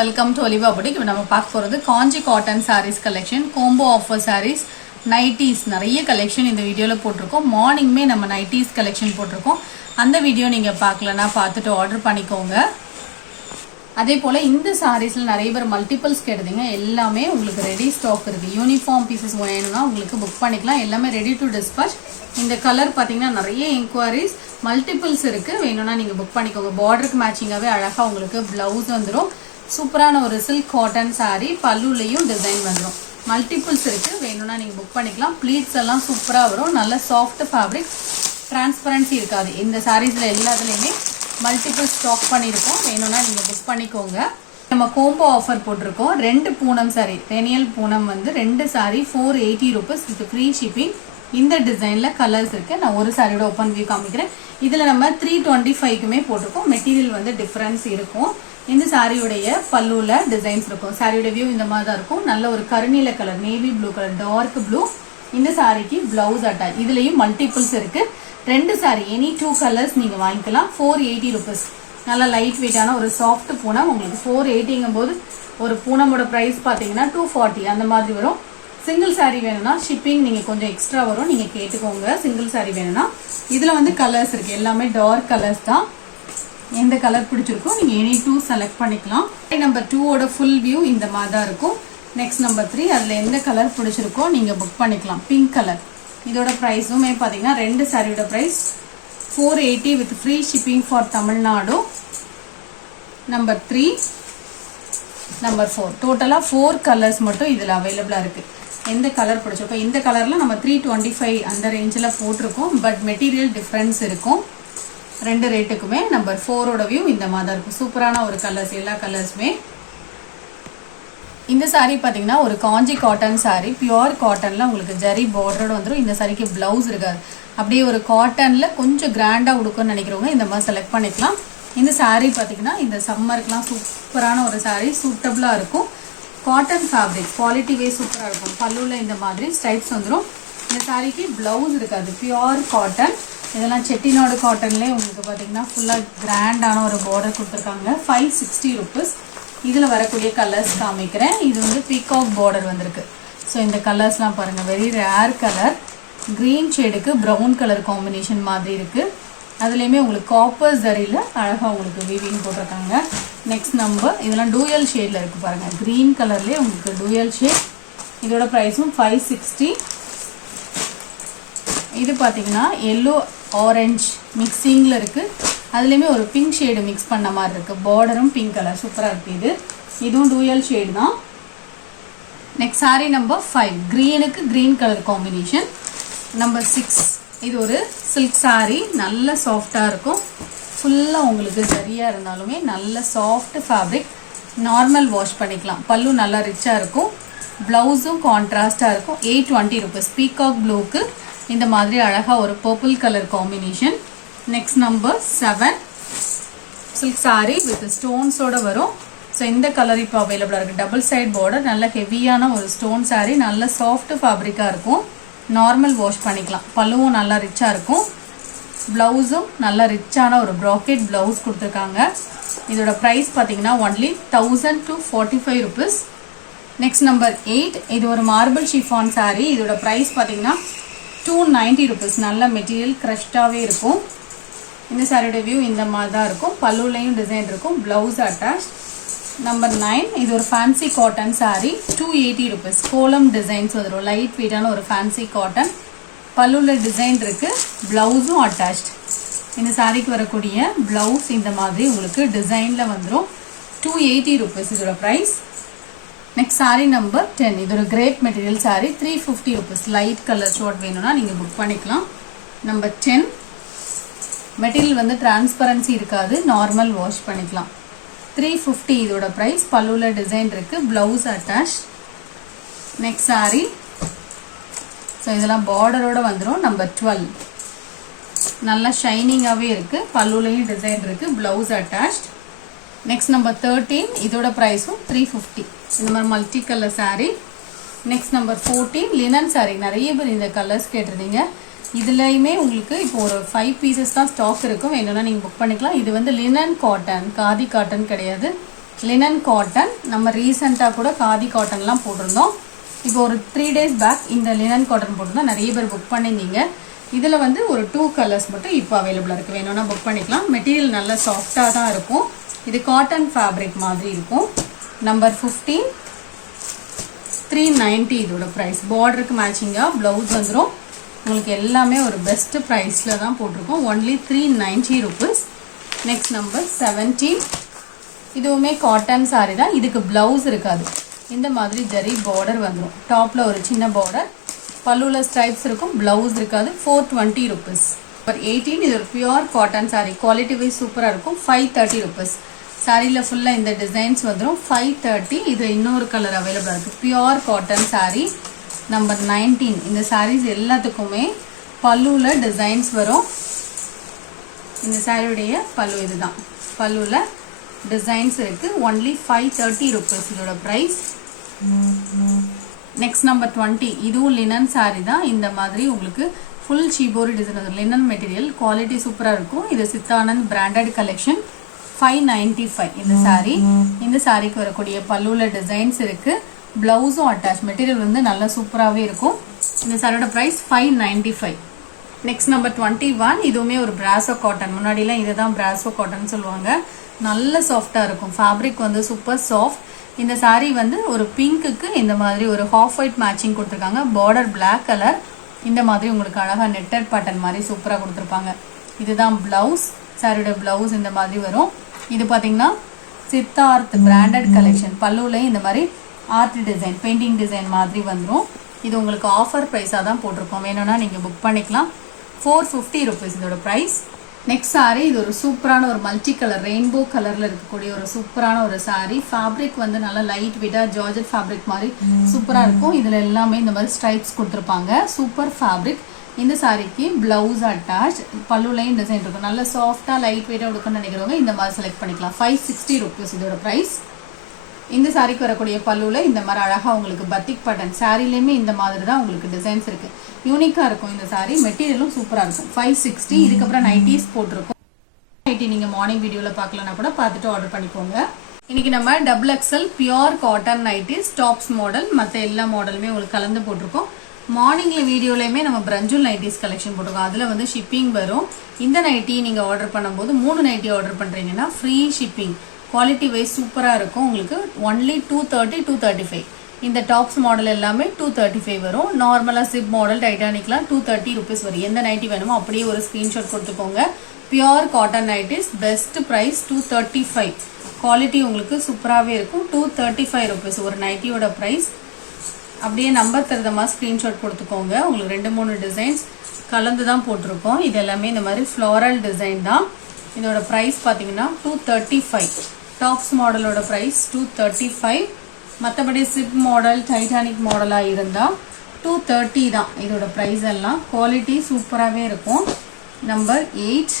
Welcome to Olivia boutique. இப்போ நம்ம பார்க்க போகிறது Kanchi cotton sarees collection, combo offer sarees, nighties நிறைய கலெக்ஷன் இந்த வீடியோவில் போட்டிருக்கோம். மார்னிங்மே நம்ம நைட்டிஸ் கலெக்ஷன் போட்டிருக்கோம். அந்த வீடியோ நீங்கள் பார்க்கலன்னா பார்த்துட்டு ஆர்டர் பண்ணிக்கோங்க. அதே போல் இந்த சாரீஸில் நிறைய பேர் மல்டிபிள்ஸ் கேட்டதுங்க. எல்லாமே உங்களுக்கு ரெடி ஸ்டாக் இருக்குது. யூனிஃபார்ம் பீசஸ் வேணும்னா உங்களுக்கு புக் பண்ணிக்கலாம். எல்லாமே ரெடி டு டிஸ்பேச். இந்த கலர் பார்த்தீங்கன்னா நிறைய என்கொயரிஸ், மல்டிபிள்ஸ் இருக்குது. வேணும்னா நீங்கள் புக் பண்ணிக்கோங்க. பார்டருக்கு மேட்சிங்காகவே அழகாக உங்களுக்கு ப்ளவுஸ் வந்துடும். சூப்பரான ஒரு சில்க் காட்டன் சாரீ, பல்லுலையும் டிசைன் வந்துடும். மல்டிபிள்ஸ் இருக்குது, வேணும்னா நீங்கள் புக் பண்ணிக்கலாம். ப்ளீட்ஸ் எல்லாம் சூப்பராக வரும். நல்ல சாஃப்ட் ஃபேப்ரிக், டிரான்ஸ்பரன்சி இருக்காது. இந்த சாரீஸில் எல்லாத்துலேயுமே மல்டிபிள் ஸ்டாக் பண்ணியிருக்கோம். வேணும்னா நீங்கள் புக் பண்ணிக்கோங்க. நம்ம கோம்போ ஆஃபர் போட்டிருக்கோம். 2 பூனம் சாரீ, ரெனியல் பூனம் வந்து 2 sari 480 rupees with free shipping. இந்த டிசைனில் கலர்ஸ் இருக்குது. நான் ஒரு சாரியோட ஓப்பன் வியூ காமிக்கிறேன். இதில் நம்ம 325க்குமே போட்டிருக்கோம். மெட்டீரியல் வந்து டிஃப்ரென்ஸ் இருக்கும். இந்த சாரியுடைய பல்லுல டிசைன்ஸ் இருக்கும். சாரியோட வியூ இந்த மாதிரி தான் இருக்கும். நல்ல ஒரு கருநீல colour, navy blue colour, dark blue. இந்த சாரிக்கு பிளவுஸ் அட்டாச். இதுலேயும் மல்டிபிள்ஸ் இருக்குது. 2 சாரி எனி 2 கலர்ஸ் நீங்கள் வாங்கிக்கலாம். 480 rupees. நல்லா லைட் வெயிட்டான ஒரு சாஃப்ட் பூனம். உங்களுக்கு 480ங்கும் போது ஒரு பூனமோட ப்ரைஸ் பார்த்தீங்கன்னா 240 அந்த மாதிரி வரும். சிங்கிள் சாரீ வேணும்னா ஷிப்பிங் நீங்கள் கொஞ்சம் எக்ஸ்ட்ரா வரும். நீங்கள் கேட்டுக்கோங்க. சிங்கிள் சாரீ வேணும்னா இதில் வந்து கலர்ஸ் இருக்குது. எல்லாமே டார்க் கலர்ஸ் தான். எந்த கலர் பிடிச்சிருக்கோ நீங்கள் எனி 2 செலக்ட் பண்ணிக்கலாம். நம்பர் 2ஓட ஃபுல் வியூ இந்த மாதிரி தான் இருக்கும். நெக்ஸ்ட் நம்பர் 3, அதில் எந்த கலர் பிடிச்சிருக்கோ நீங்கள் புக் பண்ணிக்கலாம். Pink colour. இதோட ப்ரைஸுமே பார்த்தீங்கன்னா 2 சாரியோட price 480 with free shipping for Tamil Nadu. Number 3, number 4. டோட்டலாக 4 கலர்ஸ் மட்டும் இதில் அவைலபிளாக இருக்குது. எந்த கலர் பிடிச்சிருக்கோ, இந்த கலரில் நம்ம 325 அந்த ரேஞ்சில் போட்டிருக்கோம். பட் மெட்டீரியல் டிஃப்ரென்ஸ் இருக்கும் 2 ரேட்டுக்குமே. நம்பர் 4ஓட வியூ இந்த மாதிரி இருக்கும். சூப்பரான ஒரு கலர்ஸ், எல்லா கலர்ஸுமே. இந்த சாரீ பார்த்தீங்கன்னா ஒரு காஞ்சி காட்டன் சாரீ, பியூர் காட்டனில் உங்களுக்கு ஜரி பார்டரோட வந்துடும். இந்த சாரிக்கு பிளவுஸ் இருக்காது. அப்படியே ஒரு காட்டனில் கொஞ்சம் கிராண்டாக உடுக்குன்னு நினைக்கிறவங்க இந்த மாதிரி செலக்ட் பண்ணிக்கலாம். இந்த சாரீ பார்த்தீங்கன்னா இந்த சம்மருக்குலாம் சூப்பரான ஒரு சாரீ, சூட்டபுளாக இருக்கும். காட்டன் ஃபேப்ரிக், குவாலிட்டி வைஸ் சூப்பராக இருக்கும். பல்லுவில் இந்த மாதிரி ஸ்ட்ரைப்ஸ் வந்துடும். இந்த சாரீக்கு பிளவுஸ் இருக்காது. Pure cotton. இதெல்லாம் செட்டிநாடு காட்டன்லேயே உங்களுக்கு பார்த்தீங்கன்னா ஃபுல்லாக கிராண்டான ஒரு பார்டர் கொடுத்துருக்காங்க. 560 rupees. இதில் வரக்கூடிய கலர்ஸ் காமிக்கிறேன். இது வந்து பீகாக் பார்டர் வந்திருக்கு. ஸோ இந்த கலர்ஸ்லாம் பாருங்கள், வெரி ரேர் கலர். க்ரீன் ஷேடுக்கு ப்ரௌன் கலர் காம்பினேஷன் மாதிரி இருக்குது. அதுலேயுமே உங்களுக்கு காப்பர் ஜரியில் அழகாக உங்களுக்கு வீவிங் போட்டிருக்காங்க. நெக்ஸ்ட் நம்பர், இதெல்லாம் டூயல் ஷேடில் இருக்குது பாருங்கள். க்ரீன் கலர்லேயே உங்களுக்கு டூயல் ஷேட். இதோட ப்ரைஸும் 560. இது பார்த்தீங்கன்னா எல்லோ ஆரஞ்ச் மிக்சிங்கில் இருக்குது. அதுலேயுமே ஒரு பிங்க் ஷேடு மிக்ஸ் பண்ண மாதிரி இருக்குது. பார்டரும் பிங்க் கலர் சூப்பராக இருக்குது. இதுவும் டூயல் ஷேடு தான். நெக்ஸ்ட் சாரீ நம்பர் 5, க்ரீனுக்கு க்ரீன் கலர் காம்பினேஷன். நம்பர் 6, இது ஒரு சில்க் சாரீ. நல்ல சாஃப்டாக இருக்கும். ஃபுல்லாக உங்களுக்கு சரியாக இருந்தாலுமே நல்ல சாஃப்ட் ஃபேப்ரிக். நார்மல் வாஷ் பண்ணிக்கலாம். பல்லு நல்லா ரிச்சாக இருக்கும். ப்ளவுஸும் கான்ட்ராஸ்டாக இருக்கும். 820 rupees. பீகாக் ப்ளூக்கு இந்த மாதிரி அழகாக ஒரு purple colour combination. Next number 7, silk saree with ஸ்டோன்ஸோடு வரும். ஸோ இந்த கலர் இப்போ அவைலபிளாக இருக்குது. டபுள் சைட் பார்டர், நல்ல ஹெவியான ஒரு ஸ்டோன் சாரீ. நல்ல சாஃப்ட் ஃபேப்ரிக்காக இருக்கும். நார்மல் வாஷ் பண்ணிக்கலாம். பல்லுவும் நல்லா ரிச்சாக இருக்கும். ப்ளவுஸும் நல்லா ரிச்சான ஒரு ப்ராக்கெட் ப்ளவுஸ் கொடுத்துருக்காங்க. இதோட ப்ரைஸ் பார்த்தீங்கன்னா ஒன்லி 1045 rupees. நெக்ஸ்ட் நம்பர் 8, இது ஒரு மார்பிள் ஷிஃபான் சாரீ. இதோட ப்ரைஸ் பார்த்தீங்கன்னா 290 rupees. நல்ல மெட்டீரியல், க்ரஷ்டாகவே இருக்கும். இந்த சாரியோட வியூ இந்த மாதிரி தான் இருக்கும். பல்லுலையும் டிசைன் இருக்கும். Blouse attach. நம்பர் 9, இது ஒரு ஃபேன்சி காட்டன் சாரீ. 280 rupees. கோலம் டிசைன்ஸ் வந்துடும். லைட் வெயிட்டான ஒரு ஃபேன்சி காட்டன். பல்லுவில் டிசைன் இருக்குது. ப்ளவுஸும் அட்டாச்ட். இந்த சாரீக்கு வரக்கூடிய ப்ளவுஸ் இந்த மாதிரி உங்களுக்கு டிசைனில் வந்துடும். 280 rupees இதோட ப்ரைஸ். நெக்ஸ்ட் சாரீ நம்பர் 10, இது ஒரு grape material sari. 350 rupees. Light colour short வேணும்னா நீங்கள் புக் பண்ணிக்கலாம். நம்பர் 10, மெட்டீரியல் வந்து டிரான்ஸ்பரன்சி இருக்காது. நார்மல் வாஷ் பண்ணிக்கலாம். 350 இதோட ப்ரைஸ். பல்லுவில் டிசைன் இருக்குது. Blouse attach. Next sari. So இதெல்லாம் பார்டரோடு வந்துடும். நம்பர் 12, நல்லா ஷைனிங்காகவே இருக்குது. பல்லுலையும் டிசைன் இருக்குது. Blouse attach. நெக்ஸ்ட் நம்பர் 13, இதோட ப்ரைஸும் 350. இந்த மாதிரி multi colour sari. Next number 14, linen sari. நிறைய பேர் இந்த கலர்ஸ் கேட்டிருந்தீங்க. இதுலையுமே உங்களுக்கு இப்போ ஒரு 5 பீசஸ் தான் ஸ்டாக் இருக்கும். வேணும்னா நீங்கள் புக் பண்ணிக்கலாம். இது வந்து லினன் காட்டன், காதி காட்டன் கிடையாது. Linen cotton. நம்ம ரீசெண்டாக கூட காதி காட்டன்லாம் போட்டிருந்தோம். இப்போ ஒரு 3 days பேக் இந்த லினன் காட்டன் போட்டிருந்தோம். நிறைய பேர் புக் பண்ணியிருந்தீங்க. இதில் வந்து ஒரு 2 colors மட்டும் இப்போ அவைலபிளாக இருக்குது. வேணும்னா புக் பண்ணிக்கலாம். மெட்டீரியல் நல்லா சாஃப்டாக தான் இருக்கும். இது காட்டன் ஃபேப்ரிக் மாதிரி இருக்கும். நம்பர் 15 390 இதோட ப்ரைஸ். பார்டருக்கு மேட்சிங்காக ப்ளவுஸ் வந்துடும். உங்களுக்கு எல்லாமே ஒரு பெஸ்ட் ப்ரைஸில் தான் போட்டிருக்கோம். Only 390 rupees. Next number 17. இதுவுமே காட்டன் சாரி தான். இதுக்கு ப்ளவுஸ் இருக்காது. இந்த மாதிரி ஜரி பார்டர் வந்துடும். டாப்பில் ஒரு சின்ன பார்டர், பல்லுவில் ஸ்ட்ரைப்ஸ் இருக்கும், ப்ளவுஸ் இருக்காது. 420 rupees. நம்பர் 18 இது ஒரு pure cotton sari. Quality wise சூப்பராக இருக்கும். 530 rupees. சாரியில் ஃபுல்லாக இந்த டிசைன்ஸ் வந்துடும். 530. இது இன்னொரு கலர் அவைலபிளாக இருக்குது. Pure cotton sorry. நம்பர் 19 இந்த சாரீஸ் எல்லாத்துக்குமே பல்லுவில் டிசைன்ஸ் வரும். இந்த சாரியுடைய பல்லு இதுதான். பல்லுவில் டிசைன்ஸ் இருக்குது. ஒன்லி 530 rupees இதோட ப்ரைஸ். நெக்ஸ்ட் நம்பர் 20 இதுவும் லினன் சாரி தான். இந்த மாதிரி உங்களுக்கு full shibori design linen material. Quality சூப்பராக இருக்கும். இது சித்தானந்த் பிராண்டட் கலெக்ஷன். 595 இந்த சாரி. இந்த சாரிக்கு வரக்கூடிய பல்லுவில் டிசைன்ஸ் இருக்குது. ப்ளவுஸும் அட்டாச். மெட்டீரியல் வந்து நல்லா சூப்பராகவே இருக்கும். இந்த சாரியோட ப்ரைஸ் 595. நெக்ஸ்ட் நம்பர் 21 இதுவுமே ஒரு பிராசோ காட்டன். முன்னாடிலாம் இதை தான் பிராசோ காட்டன் சொல்லுவாங்க. நல்ல சாஃப்டாக இருக்கும். ஃபேப்ரிக் வந்து சூப்பர் சாஃப்ட். இந்த சாரீ வந்து ஒரு பிங்க்குக்கு இந்த மாதிரி ஒரு ஹாஃப் ஒயிட் மேட்சிங் கொடுத்துருக்காங்க. Border black colour. இந்த மாதிரி உங்களுக்கு அழகாக நெட்டட் பேட்டர்ன் மாதிரி சூப்பராக கொடுத்துருப்பாங்க. இதுதான் ப்ளவுஸ். சாரியோட ப்ளவுஸ் இந்த மாதிரி வரும். இது பார்த்தீங்கன்னா சித்தார்த் பிராண்டட் கலெக்ஷன். பல்லுலையும் இந்த மாதிரி ஆர்ட் டிசைன், பெயிண்டிங் டிசைன் மாதிரி வந்துடும். இது உங்களுக்கு ஆஃபர் ப்ரைஸாக தான் போட்டிருக்கோம். வேணும்னா நீங்கள் புக் பண்ணிக்கலாம். 450 rupees இதோட ப்ரைஸ். நெக்ஸ்ட் சாரீ இது ஒரு சூப்பரான ஒரு மல்டி கலர் ரெயின்போ கலரில் இருக்கக்கூடிய ஒரு சூப்பரான ஒரு சாரீ. ஃபேப்ரிக் வந்து நல்லா லைட் வெயிட்டாக ஜார்ஜெட் ஃபேப்ரிக் மாதிரி சூப்பராக இருக்கும். இதில் எல்லாமே இந்த மாதிரி ஸ்ட்ரைப்ஸ் கொடுத்துருப்பாங்க. Super fabric. இந்த சாரிக்கு ப்ளவுஸ் அட்டாச். பல்லுலையும் டிசைன் இருக்கும். நல்லா சாஃப்டாக லைட் வெயிட்டாக கொடுக்கணும்னு நினைக்கிறவங்க இந்த மாதிரி செலக்ட் பண்ணிக்கலாம். 560 rupees இதோட ப்ரைஸ். இந்த சாரிக்கு வரக்கூடிய பல்லுவில் இந்த மாதிரி அழகாக உங்களுக்கு பத்திக் பட்டன். சாரிலையுமே இந்த மாதிரி தான் உங்களுக்கு டிசைன்ஸ் இருக்குது. யூனிக்காக இருக்கும் இந்த சாரி. மெட்டீரியலும் சூப்பராக இருக்கும். 560. இதுக்கப்புறம் நைட்டிஸ் போட்டிருக்கும். நைட்டி நீங்கள் மார்னிங் வீடியோவில் பார்க்கலன்னா கூட பார்த்துட்டு ஆர்டர் பண்ணிக்கோங்க. இன்றைக்கி நம்ம XXL pure cotton nighties tops model மற்ற எல்லா மாடலுமே உங்களுக்கு கலந்து போட்டிருக்கோம். மார்னிங்கில் வீடியோலையுமே நம்ம பிரஞ்சுல் நைட்டிஸ் கலெக்ஷன் போட்டிருக்கோம். அதில் வந்து ஷிப்பிங் வரும். இந்த நைட்டி நீங்கள் ஆர்டர் பண்ணும்போது 3 நைட்டி ஆர்டர் பண்ணுறீங்கன்னா ஃப்ரீ ஷிப்பிங். குவாலிட்டி வைஸ் சூப்பராக இருக்கும். உங்களுக்கு ஒன்லி 230 235. இந்த டாப்ஸ் மாடல் எல்லாமே 235 வரும். நார்மலாக சிப் மாடல் டைட்டானிக்லாம் 230 rupees வரும். எந்த நைட்டி வேணுமோ அப்படியே ஒரு ஸ்க்ரீன்ஷாட் கொடுத்துக்கோங்க. Pure cotton nighties best price 235. Quality உங்களுக்கு சூப்பராகவே இருக்கும். 235 rupees ஒரு நைட்டியோட ப்ரைஸ். அப்படியே நம்பர் தருதமாக ஸ்க்ரீன்ஷாட் கொடுத்துக்கோங்க. உங்களுக்கு 2-3 டிசைன்ஸ் கலந்து தான் போட்டிருக்கோம். இது எல்லாமே இந்த மாதிரி ஃப்ளாரல் டிசைன் தான். இதோட ப்ரைஸ் பார்த்தீங்கன்னா 235. டாப்ஸ் மாடலோட ப்ரைஸ் 235. மற்றபடி சிப் மாடல் டைட்டானிக் மாடலாக இருந்தால் 230 தான் இதோட ப்ரைஸ் எல்லாம். குவாலிட்டி சூப்பராகவே இருக்கும். நம்பர் 8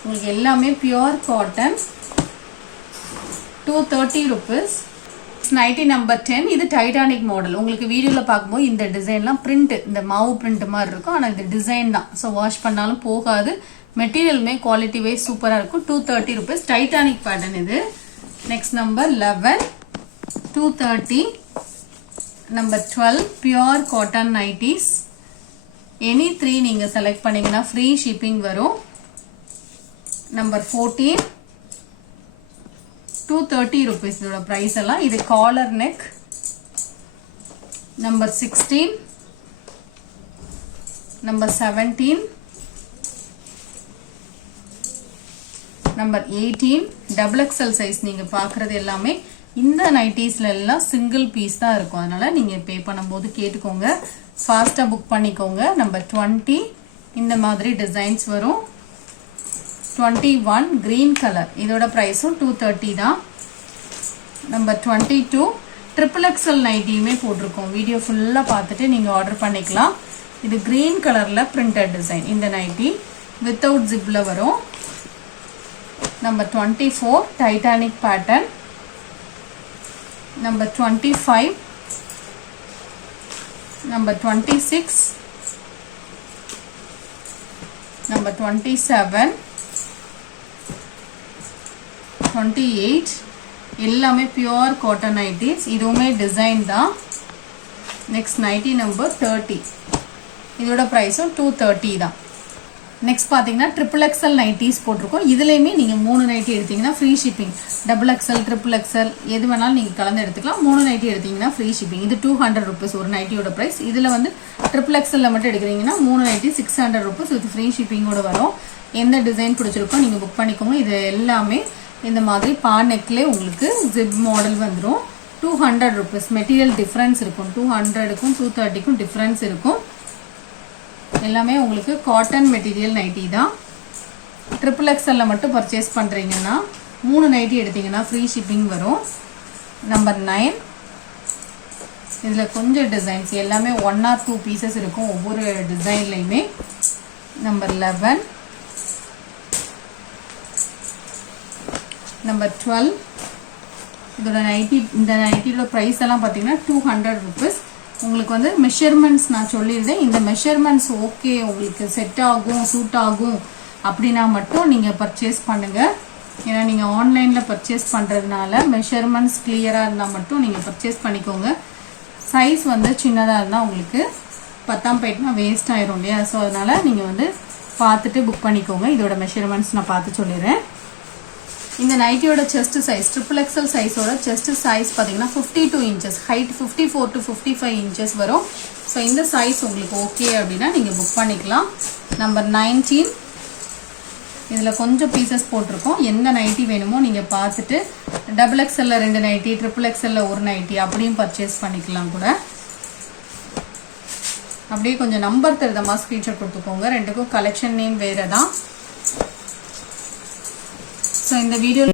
உங்களுக்கு எல்லாமே pure cotton. 230 rupees. Nightie number 10 இது டைட்டானிக் மாடல். உங்களுக்கு வீடியோவில் பார்க்கும்போது இந்த டிசைன்லாம் பிரிண்ட், இந்த மாவு பிரிண்ட் மாதிரி இருக்கும். ஆனால் இது டிசைன் தான். ஸோ வாஷ் பண்ணாலும் போகாது. மெட்டீரியலுமே குவாலிட்டி வைஸ் சூப்பராக இருக்கும். 230 rupees. டைட்டானிக் பேட்டர்ன் இது. Next number 11 230. Number 12 pure cotton nighties. Any 3 நீங்கள் செலக்ட் பண்ணிங்கன்னா ஃப்ரீ ஷிப்பிங் வரும். நம்பர் 14 230 rupees இதோட ப்ரைஸ் எல்லாம். இது collar neck. Number 16 number 17 number 18 XXL size. நீங்கள் பார்க்குறது எல்லாமே இந்த நைட்டிஸில் எல்லாம் சிங்கிள் பீஸ் தான் இருக்கும். அதனால் நீங்கள் பே பண்ணும்போது கேட்டுக்கோங்க. ஃபாஸ்ட்டாக புக் பண்ணிக்கோங்க. நம்பர் 20 இந்த மாதிரி டிசைன்ஸ் வரும். 21 green கலர். இதோட ப்ரைஸும் 230 தான். நம்பர் 22 XXL நைட்டியுமே போட்டிருக்கோம். வீடியோ ஃபுல்லாக பார்த்துட்டு நீங்கள் ஆர்டர் பண்ணிக்கலாம். இது கிரீன் கலரில் பிரிண்டட் டிசைன். இந்த நைட்டி வித்தவுட் ஜிப்பில் வரும். Number 24 Titanic pattern. Number 25 number 26 number 27 28 எல்லாமே பியூர் காட்டன் நைட்டிஸ். இதுவுமே டிசைன் தான். Next nightie number 30. இதோட ப்ரைஸும் 230 தான். நெக்ஸ்ட் பார்த்தீங்கன்னா XXL நைட்டிஸ் போட்டிருக்கோம். இதுலேயுமே நீங்கள் 3 நைட்டி எடுத்தீங்கன்னா ஃப்ரீ ஷிப்பிங். XXL XXL எது வேணாலும் நீங்கள் கலந்து எடுத்துக்கலாம். 3 நைட்டி எடுத்தீங்கன்னா ஃப்ரீ ஷிப்பிங். இது 200 rupees ஒரு நைட்டியோட ப்ரைஸ். இதில் வந்து XXL மட்டும் எடுக்கிறீங்கன்னா 3 நைட்டி 600 rupees வித் ஃப்ரீ ஷிப்பிங்கோட வரும். எந்த டிசைன் பிடிச்சிருக்கோ நீங்கள் புக் பண்ணிக்கோங்க. இது எல்லாமே இந்த மாதிரி பா நெக்லேயே உங்களுக்கு ஜிப் மாடல் வந்துடும். 200 rupees. மெட்டீரியல் டிஃப்ரென்ஸ் இருக்கும். 200க்கும் 230க்கும் டிஃப்ரென்ஸ் இருக்கும். எல்லாமே உங்களுக்கு காட்டன் மெட்டீரியல் நைட்டி தான். XXL மட்டும் பர்ச்சேஸ் பண்ணுறீங்கன்னா 3 நைட்டி எடுத்தீங்கன்னா ஃப்ரீ ஷிப்பிங் வரும். நம்பர் 9. இதில் கொஞ்சம் டிசைன்ஸ் எல்லாமே 1 or 2 பீசஸ் இருக்கும் ஒவ்வொரு டிசைன்லையுமே. நம்பர் 11. நம்பர் 12. இதோட நைட்டி, இந்த நைட்டியோட ப்ரைஸ் எல்லாம் பார்த்தீங்கன்னா 200 rupees. உங்களுக்கு வந்து மெஷர்மெண்ட்ஸ் நான் சொல்லியிருந்தேன். இந்த மெஷர்மெண்ட்ஸ் ஓகே உங்களுக்கு செட் ஆகும் சூட் ஆகும் அப்படின்னா மட்டும் நீங்கள் பர்ச்சேஸ் பண்ணுங்கள். ஏன்னா நீங்கள் ஆன்லைனில் பர்ச்சேஸ் பண்ணுறதுனால மெஷர்மெண்ட்ஸ் கிளியராக இருந்தால் மட்டும் நீங்கள் பர்ச்சேஸ் பண்ணிக்கோங்க. சைஸ் வந்து சின்னதாக இருந்தால் உங்களுக்கு பத்தாம் போயிட்டுனா வேஸ்ட் ஆயிரும் இல்லையா? ஸோ அதனால் நீங்கள் வந்து பார்த்துட்டு புக் பண்ணிக்கோங்க. இதோட மெஷர்மெண்ட்ஸ் நான் பார்த்து சொல்லிடுறேன். இந்த நைட்டியோட செஸ்ட் சைஸ் XXL சைஸோட செஸ்ட் சைஸ் பார்த்தீங்கன்னா 52 inches, ஹைட் 54 to 55 inches வரும். ஸோ இந்த சைஸ் உங்களுக்கு ஓகே அப்படின்னா நீங்கள் புக் பண்ணிக்கலாம். நம்பர் 19. இதில் கொஞ்சம் பீசஸ் போட்டிருக்கோம். எந்த நைட்டி வேணுமோ நீங்கள் பார்த்துட்டு XXL 2 நைட்டி, XXL 1 நைட்டி அப்படியும் பர்ச்சேஸ் பண்ணிக்கலாம் கூட. அப்படியே கொஞ்சம் நம்பர் தருதமா ஸ்க்ரீன்ஷாட் கொடுத்துக்கோங்க. ரெண்டுக்கும் கலெக்ஷன் நேம் வேறு தான். ஸோ இந்த வீடியோ